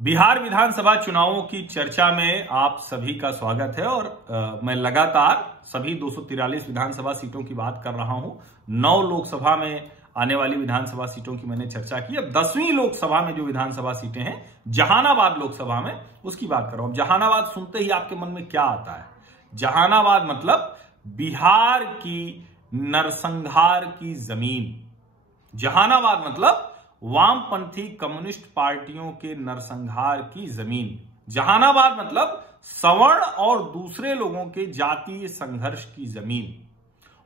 बिहार विधानसभा चुनावों की चर्चा में आप सभी का स्वागत है और मैं लगातार सभी 243 विधानसभा सीटों की बात कर रहा हूं। 9 लोकसभा में आने वाली विधानसभा सीटों की मैंने चर्चा की। अब 10वीं लोकसभा में जो विधानसभा सीटें हैं, जहानाबाद लोकसभा में, उसकी बात कर रहा हूं। जहानाबाद सुनते ही आपके मन में क्या आता है? जहानाबाद मतलब बिहार की नरसंहार की जमीन। जहानाबाद मतलब वामपंथी कम्युनिस्ट पार्टियों के नरसंहार की जमीन। जहानाबाद मतलब सवर्ण और दूसरे लोगों के जातीय संघर्ष की जमीन।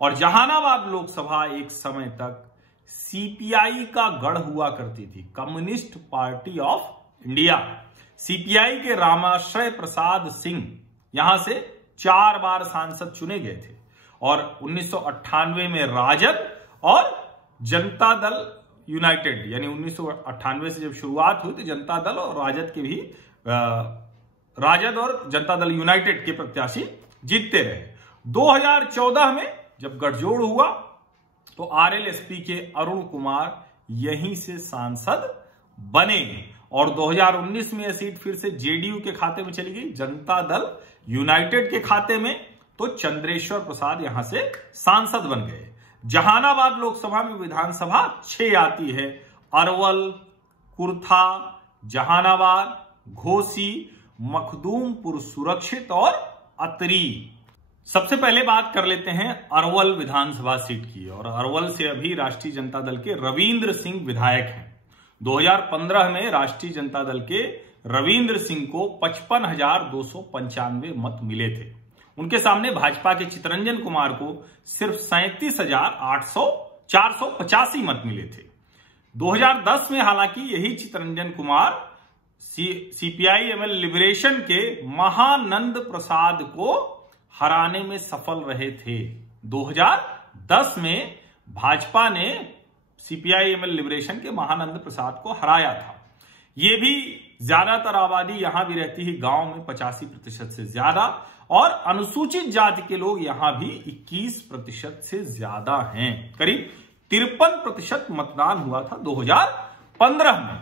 और जहानाबाद लोकसभा एक समय तक सीपीआई का गढ़ हुआ करती थी, communist party of India. CPI के रामाश्रय प्रसाद सिंह यहां से 4 बार सांसद चुने गए थे और 1998 में राजद और जनता दल यूनाइटेड, यानी 1998 से जब शुरुआत हुई तो जनता दल और राजद के भी राजद और जनता दल यूनाइटेड के प्रत्याशी जीतते रहे। 2014 में जब गठजोड़ हुआ तो आरएलएसपी के अरुण कुमार यहीं से सांसद बने और 2019 में यह सीट फिर से जेडीयू के खाते में चली गई, जनता दल यूनाइटेड के खाते में, तो चंद्रेश्वर प्रसाद यहां से सांसद बन गए। जहानाबाद लोकसभा में विधानसभा 6 आती है। अरवल, कुर्था, जहानाबाद, घोसी, मखदूमपुर सुरक्षित और अतरी। सबसे पहले बात कर लेते हैं अरवल विधानसभा सीट की। और अरवल से अभी राष्ट्रीय जनता दल के रविंद्र सिंह विधायक हैं। 2015 में राष्ट्रीय जनता दल के रविंद्र सिंह को 55,295 मत मिले थे। उनके सामने भाजपा के चितरंजन कुमार को सिर्फ 37,485 मत मिले थे। 2010 में हालांकि यही चितरंजन कुमार सीपीआई एमएल लिबरेशन के महानंद प्रसाद को हराने में सफल रहे थे। 2010 में भाजपा ने सीपीआई एमएल लिबरेशन के महानंद प्रसाद को हराया था। यह भी ज्यादातर आबादी यहां भी रहती है गांव में 85% से ज्यादा, और अनुसूचित जाति के लोग यहां भी 21% से ज्यादा हैं। करीब 53% मतदान हुआ था 2015 में।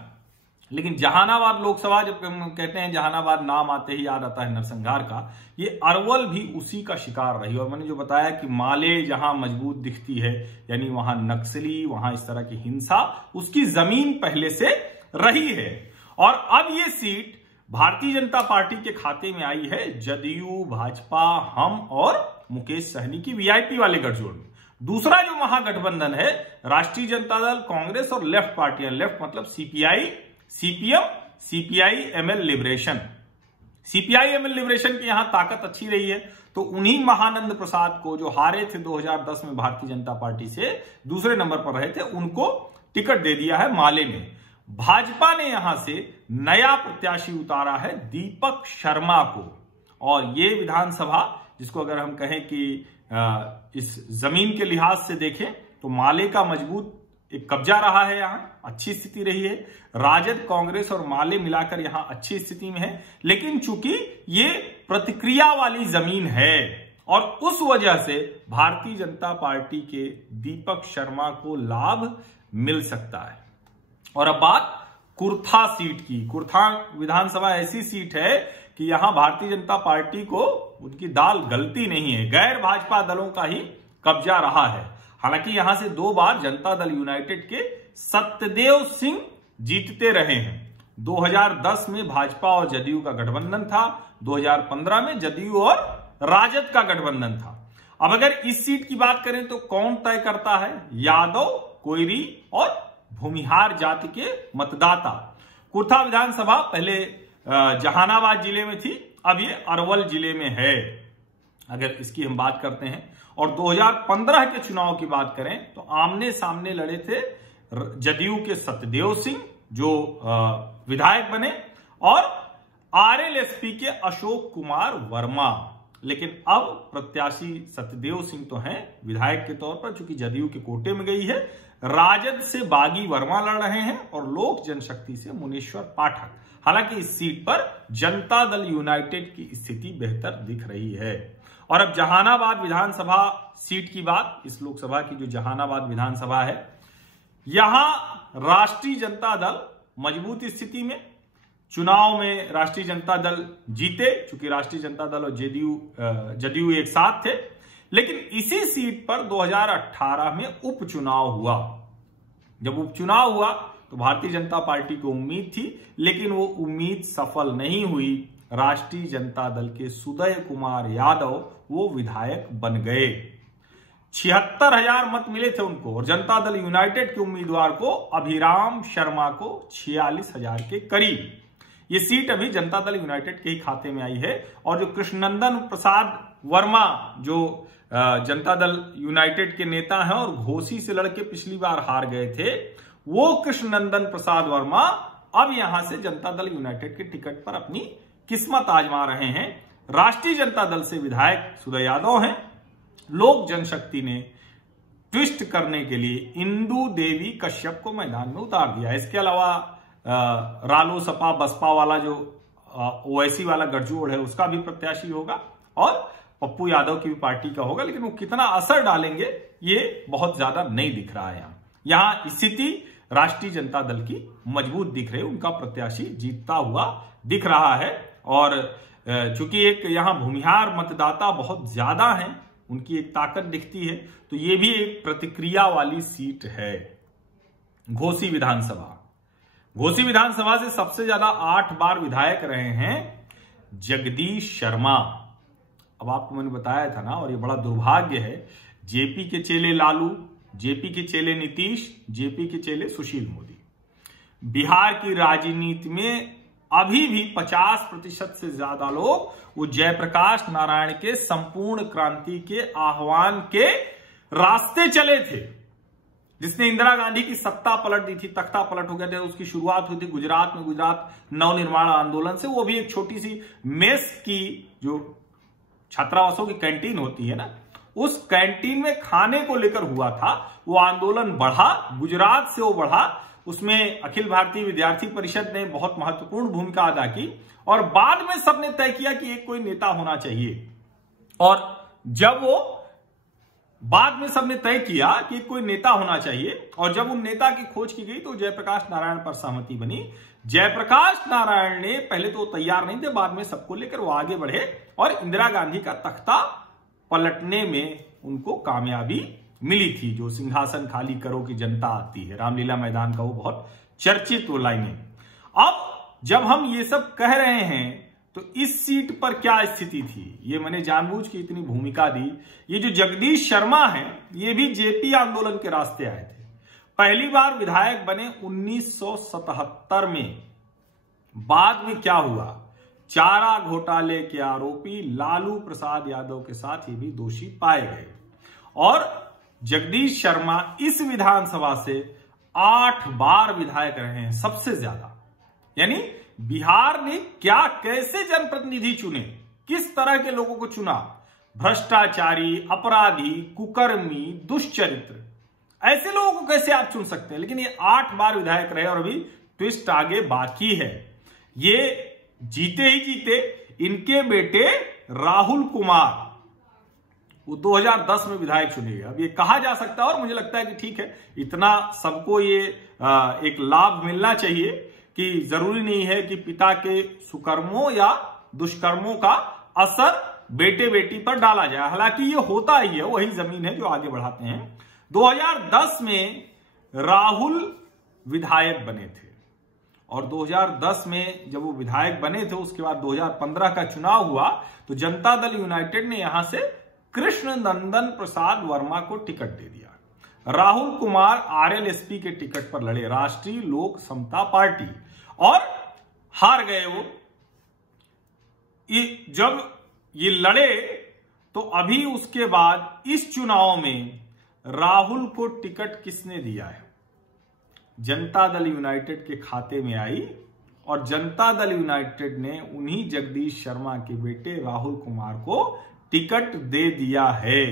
लेकिन जहानाबाद लोकसभा, जब हम कहते हैं जहानाबाद, नाम आते ही याद आता है नरसंहार का, ये अरवल भी उसी का शिकार रही। और मैंने जो बताया कि माले जहां मजबूत दिखती है, यानी वहां नक्सली, वहां इस तरह की हिंसा, उसकी जमीन पहले से रही है। और अब ये सीट भारतीय जनता पार्टी के खाते में आई है जदयू, भाजपा, हम और मुकेश सहनी की वीआईपी वाले गठजोड़ में। दूसरा जो महागठबंधन है, राष्ट्रीय जनता दल, कांग्रेस और लेफ्ट पार्टियां। लेफ्ट मतलब CPI, CPM, CPI ML liberation. CPI ML liberation की यहां ताकत अच्छी रही है, तो उन्हीं महानंद प्रसाद को, जो हारे थे 2010 में भारतीय जनता पार्टी से, दूसरे नंबर पर रहे थे, उनको टिकट दे दिया है माले में। भाजपा ने यहां से नया प्रत्याशी उतारा है दीपक शर्मा को। और ये विधानसभा, जिसको अगर हम कहें कि इस जमीन के लिहाज से देखें तो माले का मजबूत एक कब्जा रहा है, यहां अच्छी स्थिति रही है। राजद, कांग्रेस और माले मिलाकर यहां अच्छी स्थिति में है। लेकिन चूंकि ये प्रतिक्रिया वाली जमीन है और उस वजह से भारतीय जनता पार्टी के दीपक शर्मा को लाभ मिल सकता है। और अब बात कुर्था सीट की। कुर्था विधानसभा ऐसी सीट है कि यहां भारतीय जनता पार्टी को उनकी दाल गलती नहीं है, गैर भाजपा दलों का ही कब्जा रहा है। हालांकि यहां से 2 बार जनता दल यूनाइटेड के सत्यदेव सिंह जीतते रहे हैं। 2010 में भाजपा और जदयू का गठबंधन था, 2015 में जदयू और राजद का गठबंधन था। अब अगर इस सीट की बात करें तो कौन तय करता है? यादव, कोयरी और भूमिहार जाति के मतदाता। कुर्था विधानसभा पहले जहानाबाद जिले में थी, अब ये अरवल जिले में है, अगर इसकी हम बात करते हैं। और 2015 के चुनाव की बात करें तो आमने सामने लड़े थे जदयू के सत्यदेव सिंह, जो विधायक बने, और आरएलएसपी के अशोक कुमार वर्मा। लेकिन अब प्रत्याशी सत्यदेव सिंह तो हैं विधायक के तौर पर, चूंकि जदयू के कोटे में गई है। राजद से बागी वर्मा लड़ रहे हैं और लोक जनशक्ति से मुनेश्वर पाठक। हालांकि इस सीट पर जनता दल यूनाइटेड की स्थिति बेहतर दिख रही है। और अब जहानाबाद विधानसभा सीट की बात, इस लोकसभा की जो जहानाबाद विधानसभा है, यहां राष्ट्रीय जनता दल मजबूत स्थिति में, चुनाव में राष्ट्रीय जनता दल जीते, चूंकि राष्ट्रीय जनता दल और जदयू एक साथ थे। लेकिन इसी सीट पर 2018 में उपचुनाव हुआ। जब उपचुनाव हुआ तो भारतीय जनता पार्टी को उम्मीद थी, लेकिन वो उम्मीद सफल नहीं हुई। राष्ट्रीय जनता दल के सुदय कुमार यादव वो विधायक बन गए। 76,000 मत मिले थे उनको, और जनता दल यूनाइटेड के उम्मीदवार को अभिराम शर्मा को 46,000 के करीब। ये सीट अभी जनता दल यूनाइटेड के ही खाते में आई है। और जो कृष्णनंदन प्रसाद वर्मा, जो जनता दल यूनाइटेड के नेता हैं और घोसी से लड़के पिछली बार हार गए थे, वो कृष्णनंदन प्रसाद वर्मा अब यहां से जनता दल यूनाइटेड के टिकट पर अपनी किस्मत आजमा रहे हैं। राष्ट्रीय जनता दल से विधायक सुदय यादव हैं। लोक जनशक्ति ने ट्विस्ट करने के लिए इंदू देवी कश्यप को मैदान में उतार दिया। इसके अलावा रालोसपा बसपा वाला जो ओवैसी वाला गठजोड़ है उसका भी प्रत्याशी होगा, और पप्पू यादव की भी पार्टी का होगा। लेकिन वो कितना असर डालेंगे ये बहुत ज्यादा नहीं दिख रहा है। यहां स्थिति राष्ट्रीय जनता दल की मजबूत दिख रही है, उनका प्रत्याशी जीतता हुआ दिख रहा है। और चूंकि एक यहां भूमिहार मतदाता बहुत ज्यादा हैं, उनकी एक ताकत दिखती है, तो ये भी एक प्रतिक्रिया वाली सीट है। घोसी विधानसभा, घोसी विधानसभा से सबसे ज्यादा 8 बार विधायक रहे हैं जगदीश शर्मा। अब आपको मैंने बताया था ना, और ये बड़ा दुर्भाग्य है, जेपी के चेले लालू, जेपी के चेले नीतीश, जेपी के चेले सुशील मोदी। बिहार की राजनीति में अभी भी 50% से ज्यादा लोग वो जयप्रकाश नारायण के संपूर्ण क्रांति के आह्वान के रास्ते चले थे, जिसने इंदिरा गांधी की सत्ता पलट दी थी, तख्ता पलट हो गया था। उसकी शुरुआत हुई थी गुजरात में, गुजरात नवनिर्माण आंदोलन से। वो भी एक छोटी सी मेस की, जो छात्रावासों की कैंटीन होती है ना, उस कैंटीन में खाने को लेकर हुआ था। वो आंदोलन बढ़ा, गुजरात से वो बढ़ा, उसमें अखिल भारतीय विद्यार्थी परिषद ने बहुत महत्वपूर्ण भूमिका अदा की, और बाद में सबने तय किया कि एक कोई नेता होना चाहिए। और जब वो बाद में सबने तय किया कि कोई नेता होना चाहिए, और जब उन नेता की खोज की गई तो जयप्रकाश नारायण पर सहमति बनी। जयप्रकाश नारायण ने पहले तो तैयार नहीं थे, बाद में सबको लेकर वो आगे बढ़े और इंदिरा गांधी का तख्ता पलटने में उनको कामयाबी मिली थी। जो सिंहासन खाली करो की जनता आती है, रामलीला मैदान का वो बहुत चर्चित वो लाइनें। अब जब हम ये सब कह रहे हैं तो इस सीट पर क्या स्थिति थी, ये मैंने जानबूझ के इतनी भूमिका दी। ये जो जगदीश शर्मा हैं, ये भी जेपी आंदोलन के रास्ते आए थे। पहली बार विधायक बने 1977 में। बाद में क्या हुआ, चारा घोटाले के आरोपी लालू प्रसाद यादव के साथ ये भी दोषी पाए गए, और जगदीश शर्मा इस विधानसभा से 8 बार विधायक रहे हैं, सबसे ज्यादा। यानी बिहार ने क्या, कैसे जनप्रतिनिधि चुने, किस तरह के लोगों को चुना, भ्रष्टाचारी, अपराधी, कुकर्मी, दुष्चरित्र, ऐसे लोगों को कैसे आप चुन सकते हैं। लेकिन ये 8 बार विधायक रहे, और अभी ट्विस्ट आगे बाकी है। ये जीते ही जीते इनके बेटे राहुल कुमार वो 2010 में विधायक चुने गए। अब ये कहा जा सकता है, और मुझे लगता है कि ठीक है, इतना सबको ये एक लाभ मिलना चाहिए कि जरूरी नहीं है कि पिता के सुकर्मों या दुष्कर्मों का असर बेटे बेटी पर डाला जाए। हालांकि ये होता ही है, वही जमीन है जो आगे बढ़ाते हैं। 2010 में राहुल विधायक बने थे, और 2010 में जब वो विधायक बने थे, उसके बाद 2015 का चुनाव हुआ तो जनता दल यूनाइटेड ने यहां से कृष्णनंदन प्रसाद वर्मा को टिकट दे दिया। राहुल कुमार आरएलएसपी के टिकट पर लड़े, राष्ट्रीय लोक समता पार्टी, और हार गए वो। जब ये लड़े तो अभी उसके बाद इस चुनाव में राहुल को टिकट किसने दिया है, जनता दल यूनाइटेड के खाते में आई, और जनता दल यूनाइटेड ने उन्हीं जगदीश शर्मा के बेटे राहुल कुमार को टिकट दे दिया है।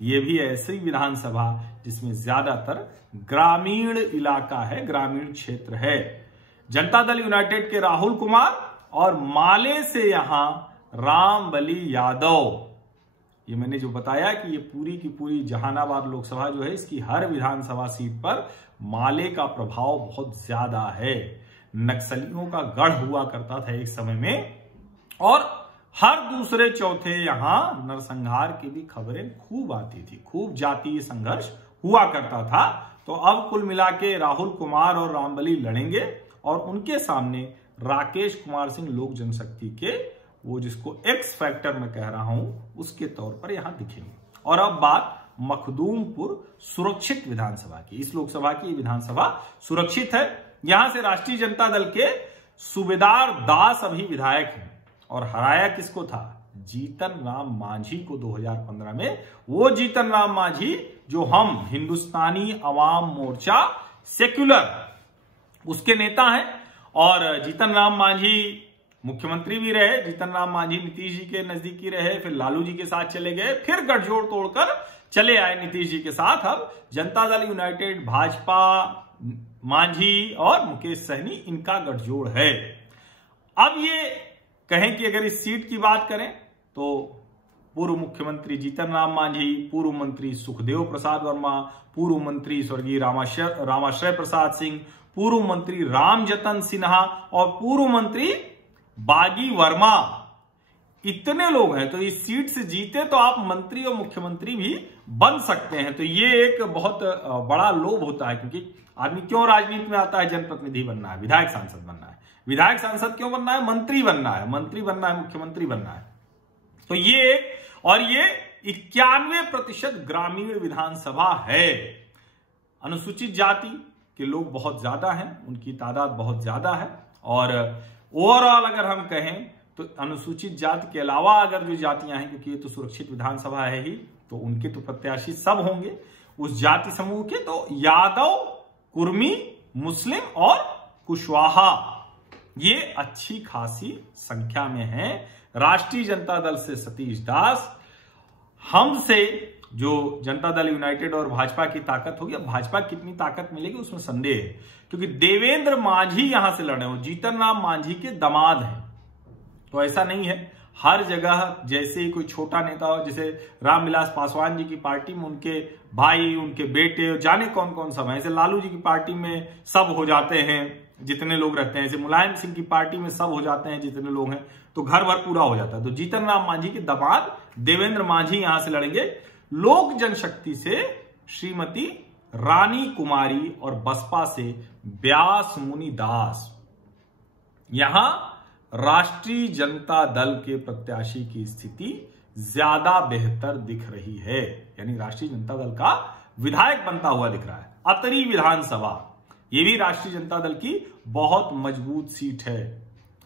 यह भी ऐसी विधानसभा जिसमें ज्यादातर ग्रामीण इलाका है, ग्रामीण क्षेत्र है। जनता दल यूनाइटेड के राहुल कुमार, और माले से यहां रामबली यादव। ये मैंने जो बताया कि ये पूरी की पूरी जहानाबाद लोकसभा जो है, इसकी हर विधानसभा सीट पर माले का प्रभाव बहुत ज्यादा है। नक्सलियों का गढ़ हुआ करता था एक समय में, और हर दूसरे चौथे यहां नरसंहार की भी खबरें खूब आती थी, खूब जातीय संघर्ष हुआ करता था। तो अब कुल मिला के राहुल कुमार और रामबली लड़ेंगे और उनके सामने राकेश कुमार सिंह लोक जनशक्ति के, वो जिसको एक्स फैक्टर मैं कह रहा हूं, उसके तौर पर यहां दिखेंगे। और अब बात मखदूमपुर सुरक्षित विधानसभा की। इस लोकसभा की विधानसभा सुरक्षित है। यहां से राष्ट्रीय जनता दल के सूबेदार दास अभी विधायक हैं, और हराया किसको था? जीतन राम मांझी को 2015 में। वो जीतन राम मांझी जो हम हिंदुस्तानी अवाम मोर्चा सेक्युलर उसके नेता हैं, और जीतन राम मांझी मुख्यमंत्री भी रहे। जीतन राम मांझी नीतीश जी के नजदीकी रहे, फिर लालू जी के साथ चले गए, फिर गठजोड़ तोड़कर चले आए नीतीश जी के साथ। अब जनता दल यूनाइटेड, भाजपा, मांझी और मुकेश सहनी, इनका गठजोड़ है। अब ये कहें कि अगर इस सीट की बात करें तो पूर्व मुख्यमंत्री जीतन राम मांझी, पूर्व मंत्री सुखदेव प्रसाद वर्मा, पूर्व मंत्री स्वर्गीय रामाश्रय प्रसाद सिंह, पूर्व मंत्री रामजतन सिन्हा और पूर्व मंत्री बागी वर्मा, इतने लोग हैं। तो इस सीट से जीते तो आप मंत्री और मुख्यमंत्री भी बन सकते हैं। तो ये एक बहुत बड़ा लोभ होता है, क्योंकि आदमी क्यों राजनीति में आता है? जनप्रतिनिधि बनना है, विधायक सांसद बनना है। विधायक सांसद क्यों बनना है? मंत्री बनना है, मंत्री बनना है, मुख्यमंत्री बनना है। तो ये और ये 91% ग्रामीण विधानसभा है। अनुसूचित जाति के लोग बहुत ज्यादा हैं, उनकी तादाद बहुत ज्यादा है। और ओवरऑल अगर हम कहें तो अनुसूचित जाति के अलावा अगर जो जातियां हैं, क्योंकि ये तो सुरक्षित विधानसभा है ही, तो उनके तो प्रत्याशी सब होंगे उस जाति समूह के। तो यादव, कुर्मी, मुस्लिम और कुशवाहा, ये अच्छी खासी संख्या में है। राष्ट्रीय जनता दल से सतीश दास, हमसे जो जनता दल यूनाइटेड और भाजपा की ताकत होगी। अब भाजपा कितनी ताकत मिलेगी उसमें संदेह है, क्योंकि देवेंद्र मांझी यहां से लड़े हो, जीतन राम मांझी के दामाद हैं। तो ऐसा नहीं है हर जगह जैसे ही कोई छोटा नेता हो, जैसे रामविलास पासवान जी की पार्टी में उनके भाई, उनके बेटे, जाने कौन कौन सब है। ऐसे लालू जी की पार्टी में सब हो जाते हैं जितने लोग रहते हैं, ऐसे मुलायम सिंह की पार्टी में सब हो जाते हैं जितने लोग हैं, तो घर भर पूरा हो जाता है। तो जीतन राम मांझी के दामाद देवेंद्र मांझी यहां से लड़ेंगे। लोक जनशक्ति से श्रीमती रानी कुमारी और बसपा से व्यास मुनि दास। यहां राष्ट्रीय जनता दल के प्रत्याशी की स्थिति ज्यादा बेहतर दिख रही है, यानी राष्ट्रीय जनता दल का विधायक बनता हुआ दिख रहा है। अतरी विधानसभा, यह भी राष्ट्रीय जनता दल की बहुत मजबूत सीट है।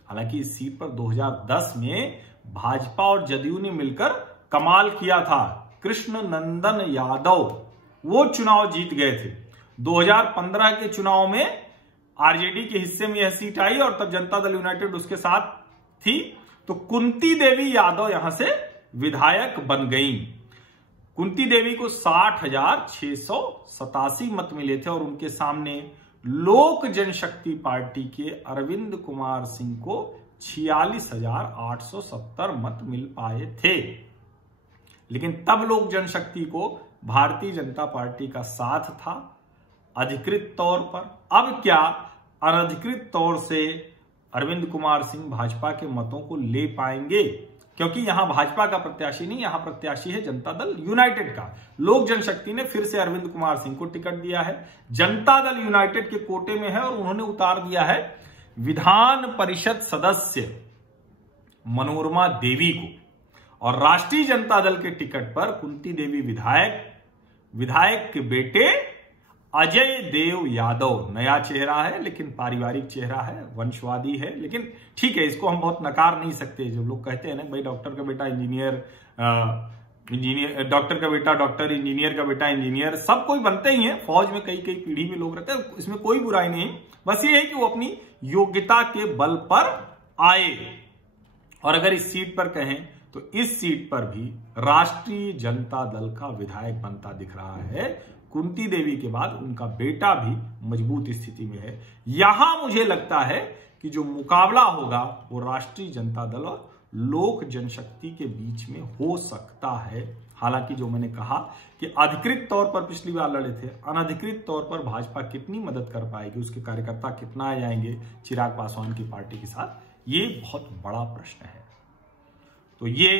हालांकि इस सीट पर 2010 में भाजपा और जदयू ने मिलकर कमाल किया था। कृष्ण नंदन यादव वो चुनाव जीत गए थे। 2015 के चुनाव में आरजेडी के हिस्से में यह सीट आई और तब जनता दल यूनाइटेड उसके साथ थी। तो कुंती देवी यादव यहां से विधायक बन गई। कुंती देवी को 60,687 मत मिले थे और उनके सामने लोक जनशक्ति पार्टी के अरविंद कुमार सिंह को 46,870 मत मिल पाए थे। लेकिन तब लोक जनशक्ति को भारतीय जनता पार्टी का साथ था अधिकृत तौर पर। अब क्या अनधिकृत तौर से अरविंद कुमार सिंह भाजपा के मतों को ले पाएंगे? क्योंकि यहां भाजपा का प्रत्याशी नहीं, यहां प्रत्याशी है जनता दल यूनाइटेड का। लोक जनशक्ति ने फिर से अरविंद कुमार सिंह को टिकट दिया है, जनता दल यूनाइटेड के कोटे में है, और उन्होंने उतार दिया है विधान परिषद सदस्य मनोरमा देवी को। और राष्ट्रीय जनता दल के टिकट पर कुंती देवी विधायक के बेटे अजय देव यादव। नया चेहरा है, लेकिन पारिवारिक चेहरा है, वंशवादी है, लेकिन ठीक है, इसको हम बहुत नकार नहीं सकते। जो लोग कहते हैं ना भाई डॉक्टर का बेटा इंजीनियर, डॉक्टर का बेटा डॉक्टर, इंजीनियर का बेटा इंजीनियर, सब कोई बनते ही हैं। फौज में कई कई पीढ़ी में लोग रहते हैं, इसमें कोई बुराई नहीं। बस ये है कि वो अपनी योग्यता के बल पर आए। और अगर इस सीट पर कहें तो इस सीट पर भी राष्ट्रीय जनता दल का विधायक बनता दिख रहा है। कुंती देवी के बाद उनका बेटा भी मजबूत स्थिति में है। यहां मुझे लगता है कि जो मुकाबला होगा वो राष्ट्रीय जनता दल और लोक जनशक्ति के बीच में हो सकता है। हालांकि जो मैंने कहा कि अधिकृत तौर पर पिछली बार लड़े थे, अनधिकृत तौर पर भाजपा कितनी मदद कर पाएगी, उसके कार्यकर्ता कितना आ जाएंगे चिराग पासवान की पार्टी के साथ, ये बहुत बड़ा प्रश्न है। तो ये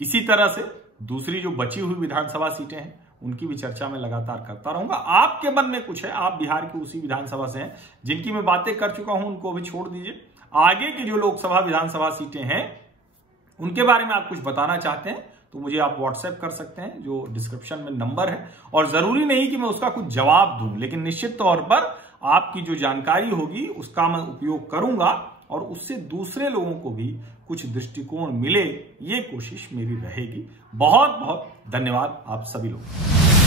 इसी तरह से दूसरी जो बची हुई विधानसभा सीटें हैं उनकी भी चर्चा मैं लगातार करता रहूंगा। आपके मन में कुछ है, आप बिहार की उसी विधानसभा से हैं, जिनकी मैं बातें कर चुका हूं उनको भी छोड़ दीजिए। आगे की जो लोकसभा विधानसभा सीटें हैं उनके बारे में आप कुछ बताना चाहते हैं तो मुझे आप व्हाट्सएप कर सकते हैं, जो डिस्क्रिप्शन में नंबर है। और जरूरी नहीं कि मैं उसका कुछ जवाब दूं, लेकिन निश्चित तौर पर आपकी जो जानकारी होगी उसका मैं उपयोग करूंगा और उससे दूसरे लोगों को भी कुछ दृष्टिकोण मिले, ये कोशिश मेरी रहेगी। बहुत बहुत धन्यवाद आप सभी लोगों को।